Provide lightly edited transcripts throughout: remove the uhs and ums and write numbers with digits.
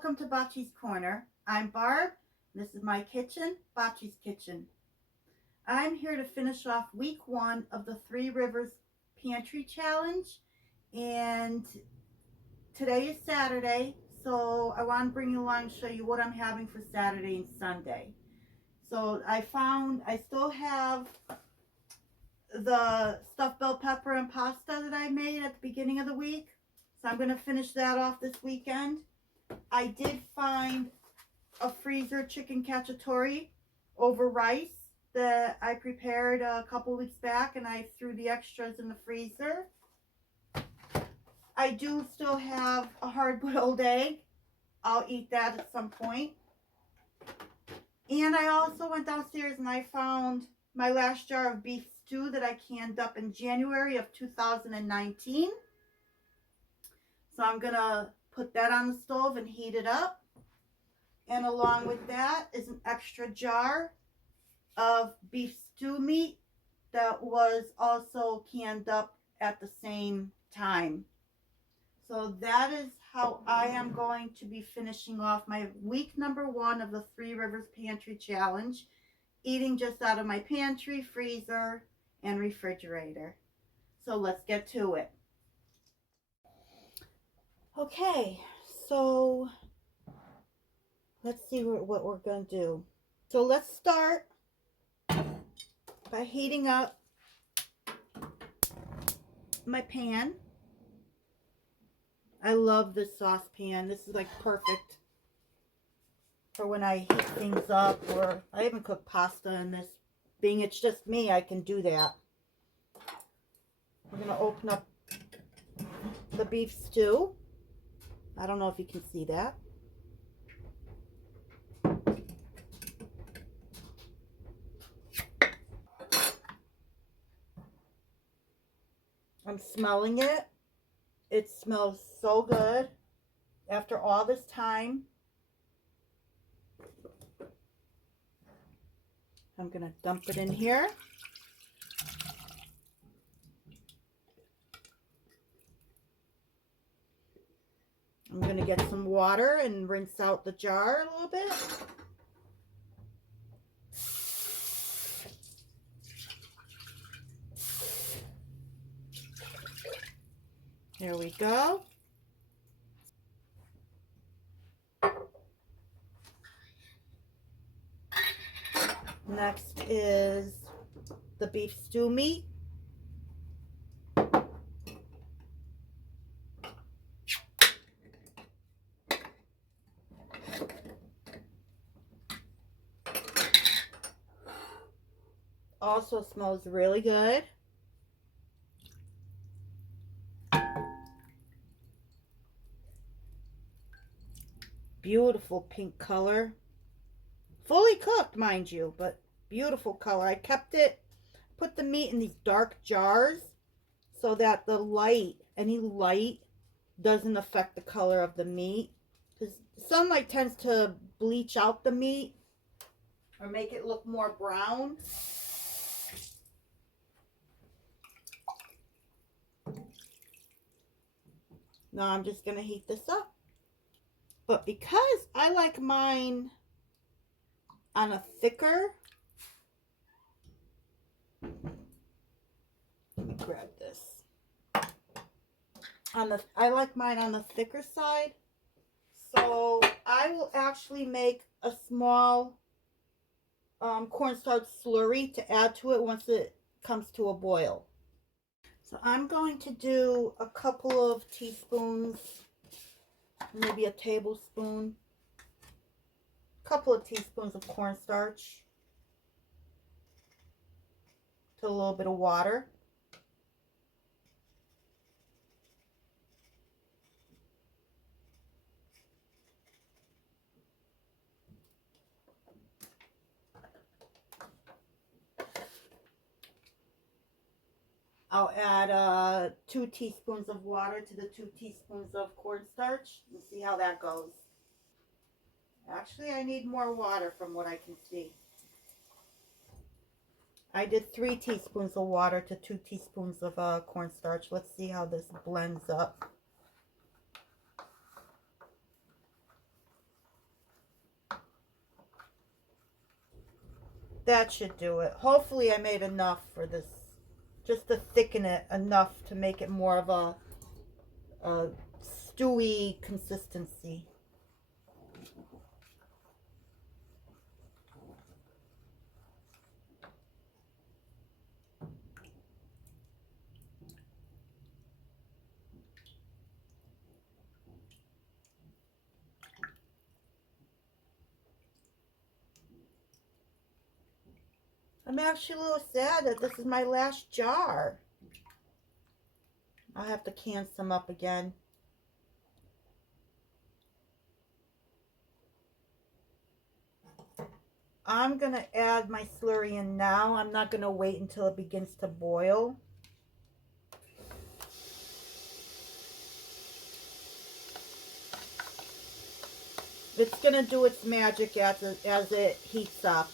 welcome to Bocce's Corner. I'm Barb. This is my kitchen, Bocce's Kitchen. I'm here to finish off week 1 of the Three Rivers Pantry Challenge, and today is Saturday, so I want to bring you along and show you what I'm having for Saturday and Sunday. So I still have the stuffed bell pepper and pasta that I made at the beginning of the week, so I'm going to finish that off this weekend. I did find a freezer chicken cacciatore over rice that I prepared a couple weeks back, and I threw the extras in the freezer. I do still have a hard-boiled egg. I'll eat that at some point. And I also went downstairs and I found my last jar of beef stew that I canned up in January of 2019. So I'm going to put that on the stove and heat it up. And along with that is an extra jar of beef stew meat that was also canned up at the same time. So that is how I am going to be finishing off my week number 1 of the Three Rivers Pantry Challenge, eating just out of my pantry, freezer, and refrigerator. So let's get to it. Okay, so let's see what we're going to do. So let's start by heating up my pan. I love this saucepan. This is like perfect for when I heat things up, or I even cook pasta in this. Being it's just me, I can do that. We're going to open up the beef stew. I don't know if you can see that. I'm smelling it. It smells so good after all this time. I'm going to dump it in here. I'm going to get some water and rinse out the jar a little bit. There we go. Next is the beef stew meat. Also smells really good. Beautiful pink color. Fully cooked, mind you, but beautiful color. I kept it, put the meat in these dark jars so that the light, any light, doesn't affect the color of the meat. Because sunlight tends to bleach out the meat or make it look more brown. Now I'm just going to heat this up. But because I like mine on a thicker, let me grab this. I like mine on the thicker side, so I will actually make a small cornstarch slurry to add to it once it comes to a boil. So I'm going to do a couple of teaspoons, maybe a tablespoon, a couple of teaspoons of cornstarch to a little bit of water. I'll add 2 teaspoons of water to the 2 teaspoons of cornstarch and see how that goes. Actually, I need more water from what I can see. I did 3 teaspoons of water to 2 teaspoons of cornstarch. Let's see how this blends up. That should do it. Hopefully I made enough for this, just to thicken it enough to make it more of a stewy consistency. I'm actually a little sad that this is my last jar. I'll have to can some up again. I'm going to add my slurry in now. I'm not going to wait until it begins to boil. It's going to do its magic as it heats up.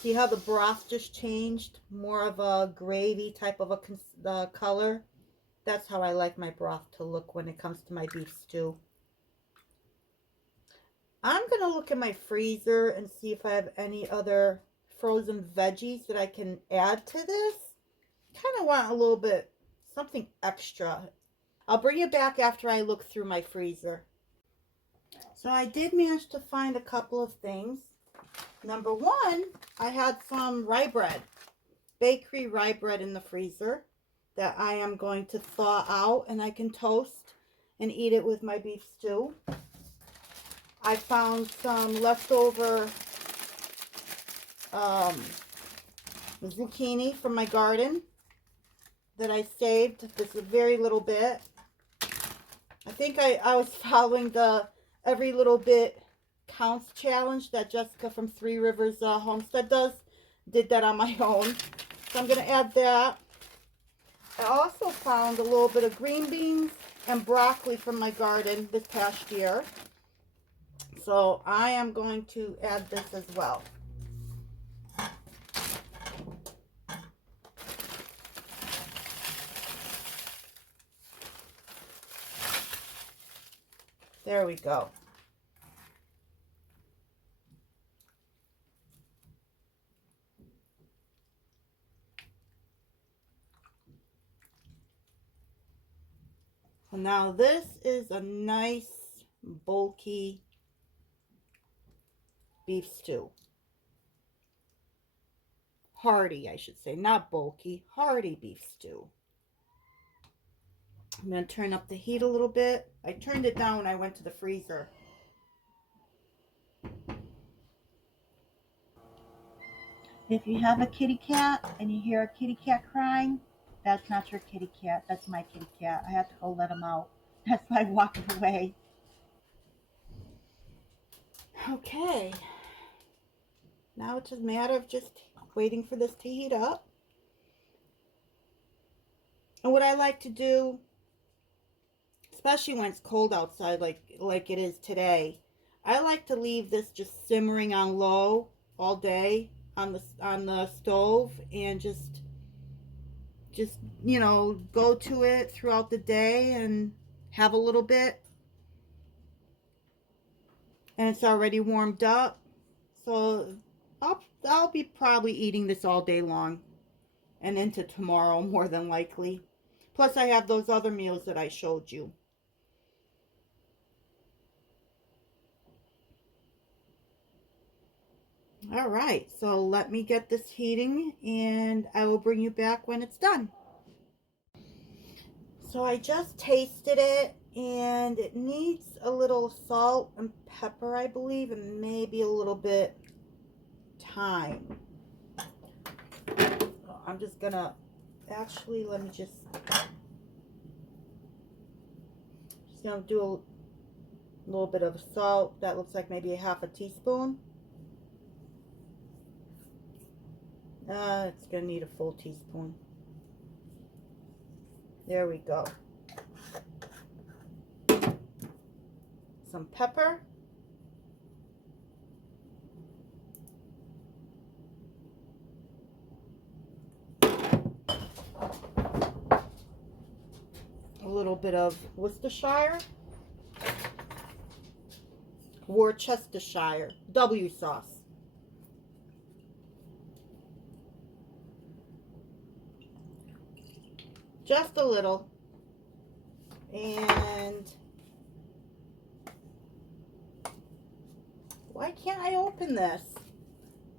See how the broth just changed? More of a gravy type of a color. That's how I like my broth to look when it comes to my beef stew. I'm going to look in my freezer and see if I have any other frozen veggies that I can add to this. Kind of want a little bit, something extra. I'll bring it back after I look through my freezer. So I did manage to find a couple of things. Number one, I had some rye bread, bakery rye bread in the freezer that I am going to thaw out and I can toast and eat it with my beef stew. I found some leftover zucchini from my garden that I saved. This is a very little bit. I think I was following the every little bit counts challenge that Jessica from Three Rivers Homestead does. Did that on my own. So I'm going to add that. I also found a little bit of green beans and broccoli from my garden this past year. So I am going to add this as well. There we go. So now this is a nice bulky beef stew. Hearty, I should say, not bulky, hearty beef stew. I'm going to turn up the heat a little bit. I turned it down when I went to the freezer. If you have a kitty cat and you hear a kitty cat crying, that's not your kitty cat. That's my kitty cat. I have to go let him out. That's why I walked away. Okay. Now it's a matter of just waiting for this to heat up. And what I like to do, especially when it's cold outside like it is today, I like to leave this just simmering on low all day on the stove and just you know, go to it throughout the day and have a little bit, and it's already warmed up. So I'll be probably eating this all day long and into tomorrow more than likely. Plus I have those other meals that I showed you. All right, so let me get this heating and I will bring you back when it's done. So I just tasted it and it needs a little salt and pepper, I believe, and maybe a little bit thyme. So I'm just gonna, actually, let me just gonna do a little bit of salt. That looks like maybe a half a teaspoon. It's gonna need a full teaspoon. There we go. Some pepper. little bit of Worcestershire, W sauce. Just a little. And why can't I open this?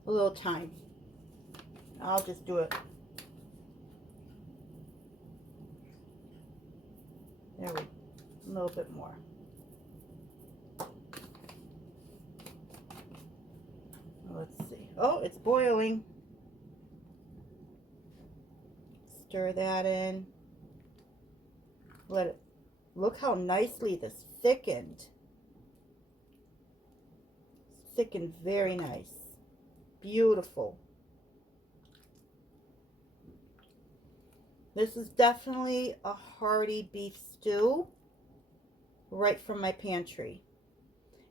A little time. I'll just do it. There we go. A little bit more. Let's see. Oh, it's boiling. Stir that in. Let it, look how nicely this thickened. Thickened very nice. Beautiful. This is definitely a hearty beef stew right from my pantry.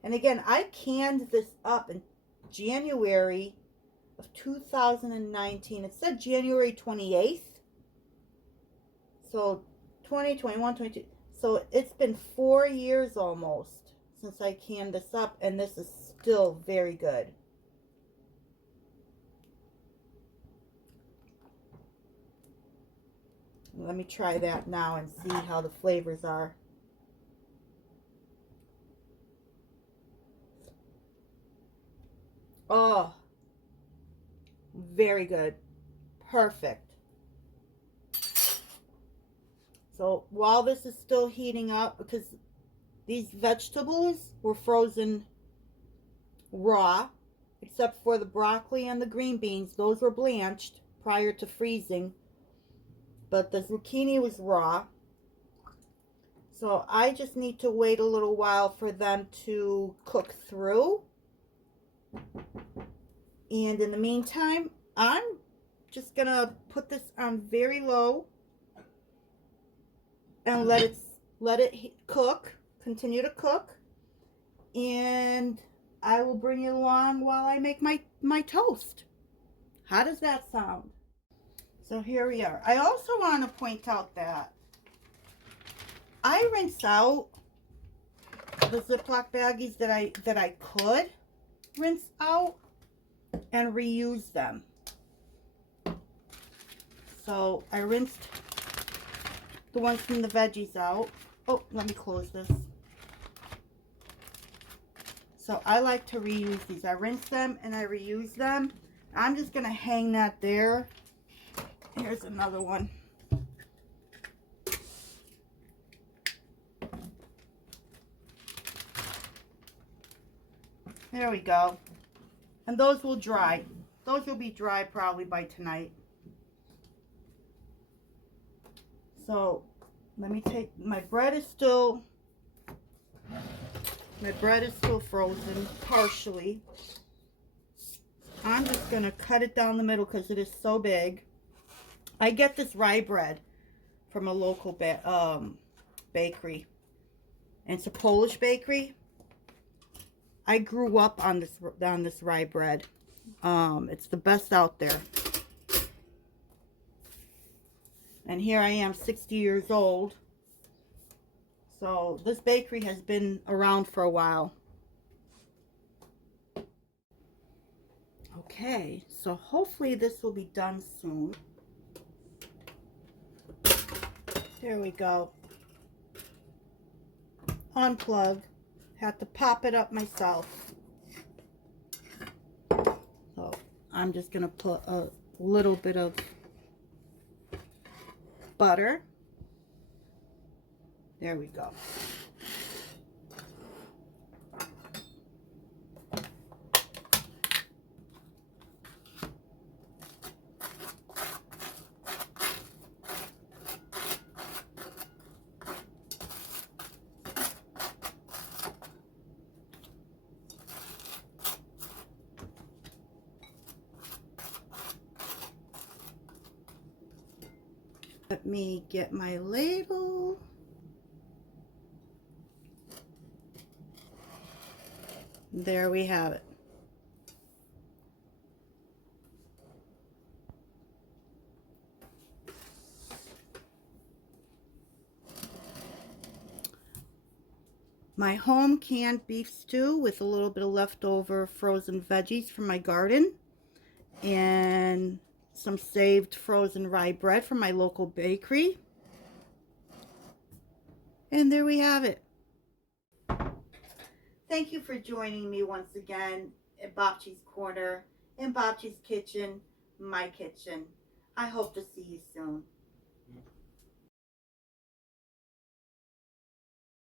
And again, I canned this up in January of 2019. It said January 28th. So 2021, 22. So it's been 4 years almost since I canned this up, and this is still very good. Let me try that now and see how the flavors are. Oh, very good. Perfect. So while this is still heating up, because these vegetables were frozen raw, except for the broccoli and the green beans. Those were blanched prior to freezing. But the zucchini was raw. So I just need to wait a little while for them to cook through. And in the meantime, I'm just going to put this on very low and let it cook, continue to cook. And I will bring you along while I make my toast. How does that sound? So here we are. I also want to point out that I rinse out the Ziploc baggies that I could rinse out and reuse them. So I rinsed the ones from the veggies out. Oh, let me close this. So I like to reuse these. I rinse them and I reuse them. I'm just going to hang that there. Here's another one. There we go. And those will dry. Those will be dry probably by tonight. So let me take, my bread is still frozen partially. I'm just going to cut it down the middle because it is so big. I get this rye bread from a local bakery. And it's a Polish bakery. I grew up on this rye bread. It's the best out there. And here I am, 60 years old. So this bakery has been around for a while. Okay, so hopefully this will be done soon. There we go. Unplug. Had to pop it up myself. So I'm just going to put a little bit of butter. There we go. Let me get my ladle. There we have it. my home canned beef stew with a little bit of leftover frozen veggies from my garden, and some saved frozen rye bread from my local bakery. And there we have it. Thank you for joining me once again at Bobchi's Corner, in Bobchi's Kitchen, my kitchen. I hope to see you soon.